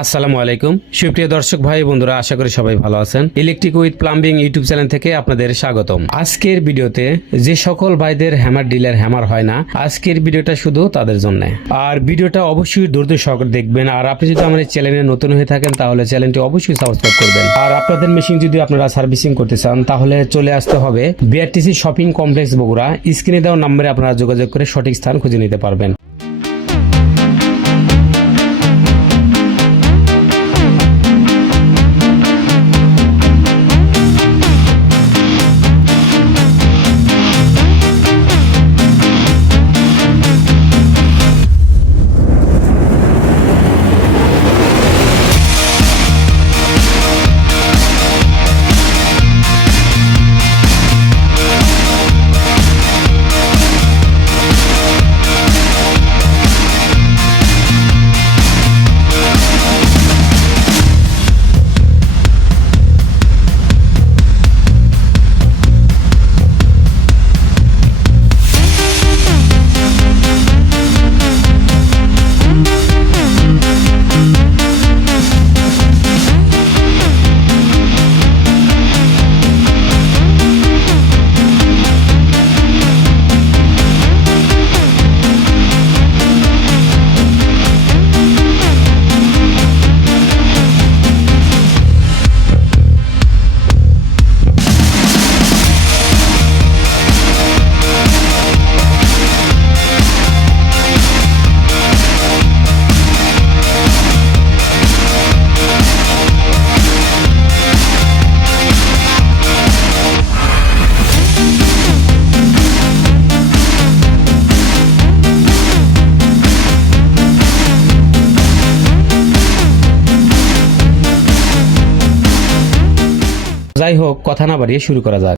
আসসালামু আলাইকুম। সুপ্রিয় দর্শক ভাই, বন্ধুরা, আশা করি সবাই ভালো আছেন। Electric with plumbing YouTube channel থেকে আপনাদের স্বাগতম। আজকের ভিডিওতে যে সকল ভাইদের হ্যামার ডিলার হ্যামার হয় না, আজকের ভিডিওটা শুধু তাদের জন্য। আর ভিডিওটা অবশ্যই ধৈর্য সহকারে দেখবেন। আর আপনি যদি আমাদের চ্যানেলে নতুন হয়ে থাকেন, তাহলে চ্যানেলটি অবশ্যই সাবস্ক্রাইব করবেন। আর আপনাদের মেশিন যদি আপনারা সার্ভিসিং করতে চান, তাহলে চলে আসতে হবে বিআরটিসি শপিং কমপ্লেক্স বগুড়া। স্ক্রিনে দেওয়া নম্বরে আপনারা যোগাযোগ করে সঠিক স্থান খুঁজে নিতে পারবেন। যাই হোক কথা না বাড়িয়ে শুরু করা যাক